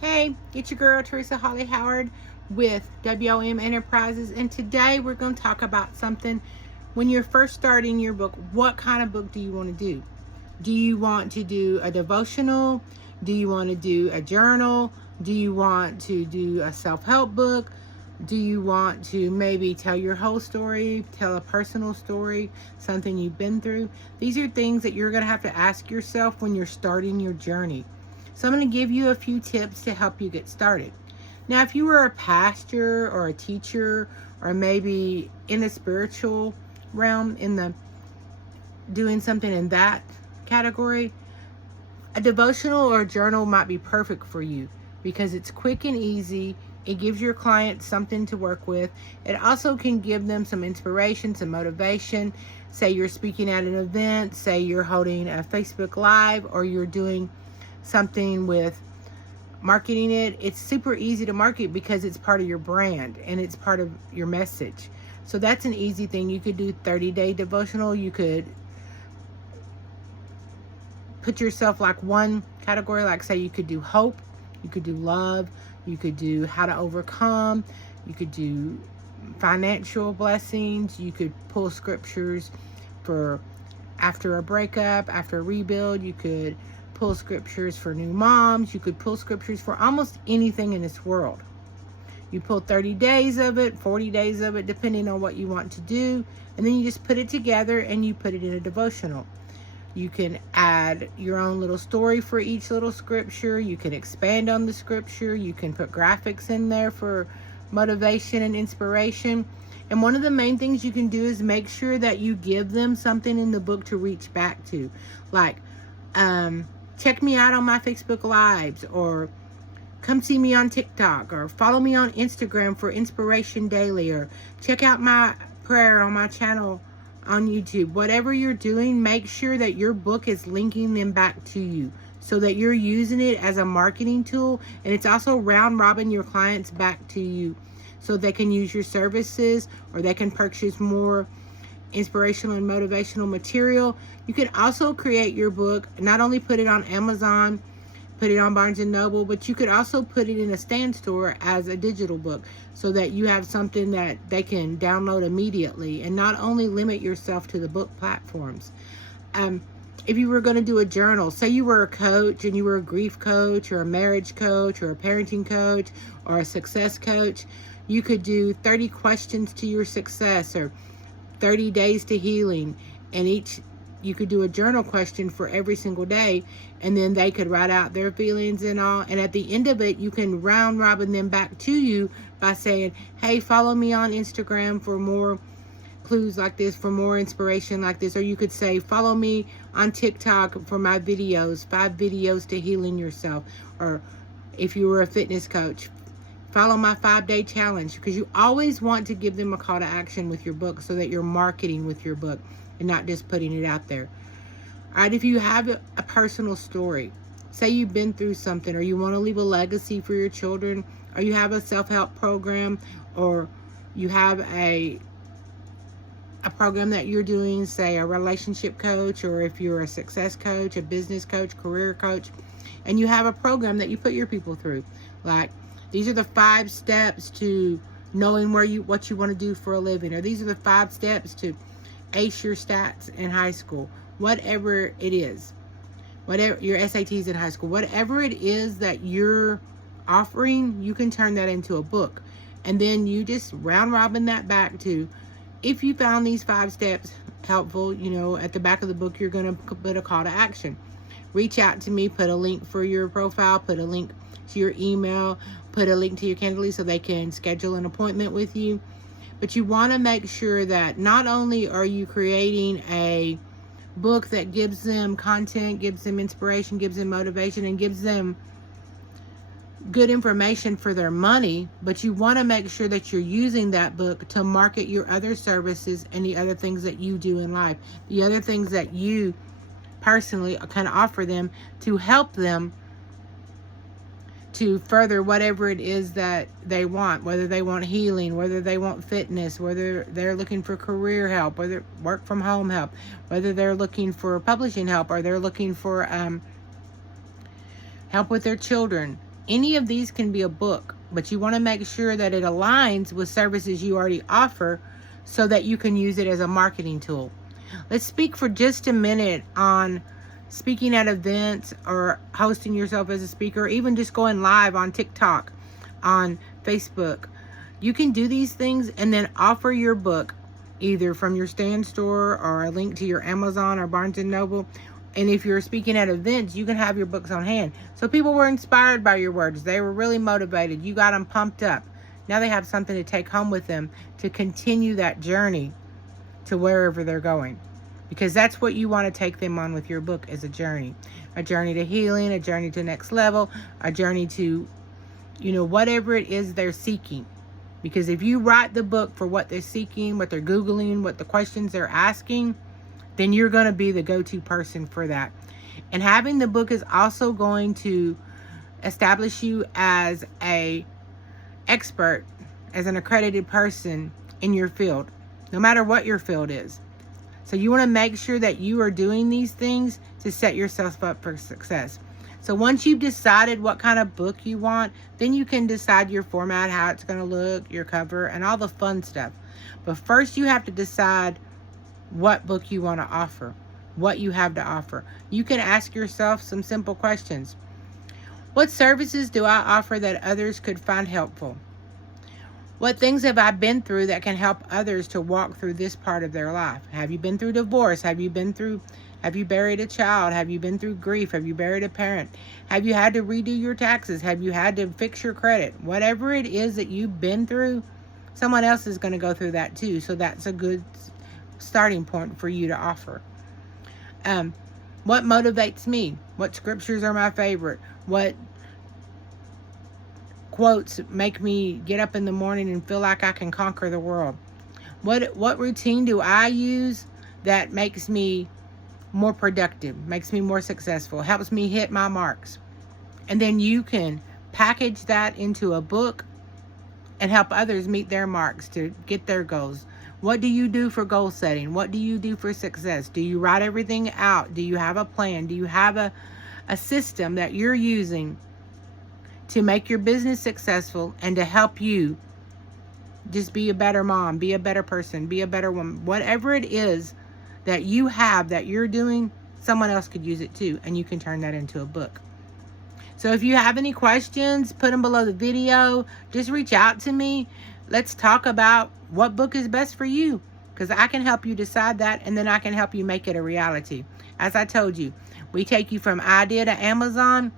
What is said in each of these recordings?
Hey, it's your girl Teresa Holly Howard with WOM Enterprises, and today we're going to talk about something. When you're first starting your book, what kind of book do you want to do? Do you want to do a devotional? Do you want to do a journal? Do you want to do a self-help book? Do you want to maybe tell your whole story, tell a personal story, something you've been through? These are things that you're going to have to ask yourself when you're starting your journey. So I'm going to give you a few tips to help you get started. Now, if you were a pastor or a teacher, or maybe in the spiritual realm, in the doing something in that category, a devotional or a journal might be perfect for you because it's quick and easy. It gives your client something to work with. It also can give them some inspiration, some motivation. Say you're speaking at an event, say you're holding a Facebook Live, or you're doing something with marketing it. It's super easy to market because it's part of your brand and it's part of your message. So that's an easy thing. You could do 30-day devotional. You could put yourself like one category, like say you could do hope, you could do love, you could do how to overcome, you could do financial blessings, you could pull scriptures for after a breakup, after a rebuild, you could pull scriptures for new moms, you could pull scriptures for almost anything in this world. You pull 30 days of it, 40 days of it, depending on what you want to do, and then you just put it together and you put it in a devotional. You can add your own little story for each little scripture. You can expand on the scripture. You can put graphics in there for motivation and inspiration. And one of the main things you can do is make sure that you give them something in the book to reach back to. Like, check me out on my Facebook Lives, or come see me on TikTok, or follow me on Instagram for inspiration daily, or check out my prayer on my channel on YouTube. Whatever you're doing, make sure that your book is linking them back to you so that you're using it as a marketing tool, and it's also round robin your clients back to you so they can use your services or they can purchase more inspirational and motivational material. You can also create your book, not only put it on Amazon, put it on Barnes & Noble, but you could also put it in a stand store as a digital book so that you have something that they can download immediately, and not only limit yourself to the book platforms. If you were going to do a journal, say you were a coach and you were a grief coach or a marriage coach or a parenting coach or a success coach, you could do 30 questions to your success, or 30 days to healing, and you could do a journal question for every single day, and then they could write out their feelings and all, and at the end of it you can round robin them back to you by saying, hey, follow me on Instagram for more clues like this, for more inspiration like this. Or you could say, follow me on TikTok for my videos, 5 videos to healing yourself. Or if you were a fitness coach, follow my 5-day challenge, because you always want to give them a call to action with your book so that you're marketing with your book and not just putting it out there. All right, if you have a personal story, say you've been through something, or you want to leave a legacy for your children, or you have a self-help program, or you have a program that you're doing, say a relationship coach, or if you're a success coach, a business coach, career coach, and you have a program that you put your people through, like, these are the 5 steps to knowing what you want to do for a living, or these are the 5 steps to ace your stats in high school, whatever it is, whatever your SATs in high school, whatever it is that you're offering, you can turn that into a book. And then you just round robin that back to, if you found these 5 steps helpful, at the back of the book, you're going to put a call to action. Reach out to me, put a link for your profile, put a link to your email, put a link to your Calendly so they can schedule an appointment with you. But you want to make sure that not only are you creating a book that gives them content, gives them inspiration, gives them motivation, and gives them good information for their money, but you want to make sure that you're using that book to market your other services and the other things that you do in life, the other things that you personally can offer them to help them to further whatever it is that they want, whether they want healing, whether they want fitness, whether they're looking for career help, whether work from home help, whether they're looking for publishing help, or they're looking for help with their children. Any of these can be a book, but you want to make sure that it aligns with services you already offer so that you can use it as a marketing tool. Let's speak for just a minute on speaking at events or hosting yourself as a speaker, or even just going live on TikTok, on Facebook. You can do these things and then offer your book either from your stand store or a link to your Amazon or Barnes & Noble. And if you're speaking at events, you can have your books on hand. So people were inspired by your words. They were really motivated. You got them pumped up. Now they have something to take home with them to continue that journey to wherever they're going. Because that's what you want to take them on with your book, is a journey. A journey to healing, a journey to next level, a journey to, whatever it is they're seeking. Because if you write the book for what they're seeking, what they're Googling, what the questions they're asking, then you're going to be the go-to person for that. And having the book is also going to establish you as an expert, as an accredited person in your field, no matter what your field is. So you want to make sure that you are doing these things to set yourself up for success. So once you've decided what kind of book you want, then you can decide your format, how it's going to look, your cover, and all the fun stuff. But first you have to decide what book you want to offer, what you have to offer. You can ask yourself some simple questions. What services do I offer that others could find helpful? What things have I been through that can help others to walk through this part of their life? Have you been through divorce? Have you buried a child? Have you been through grief? Have you buried a parent? Have you had to redo your taxes? Have you had to fix your credit? Whatever it is that you've been through, someone else is going to go through that too. So that's a good starting point for you to offer. What motivates me? What scriptures are my favorite? What quotes make me get up in the morning and feel like I can conquer the world? What routine do I use that makes me more productive, makes me more successful, helps me hit my marks? And then you can package that into a book and help others meet their marks to get their goals. What do you do for goal setting? What do you do for success? Do you write everything out? Do you have a plan? Do you have a system that you're using to make your business successful and to help you just be a better mom, be a better person, be a better woman? Whatever it is that you have that you're doing, someone else could use it too, and you can turn that into a book. So if you have any questions, put them below the video. Just reach out to me. Let's talk about what book is best for you, because I can help you decide that, and then I can help you make it a reality. As I told you, we take you from idea to Amazon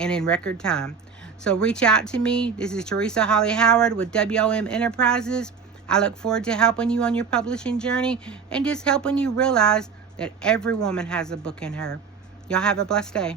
and in record time. So reach out to me. This is Teresa Holly Howard with WOM Enterprises. I look forward to helping you on your publishing journey and just helping you realize that every woman has a book in her. Y'all have a blessed day.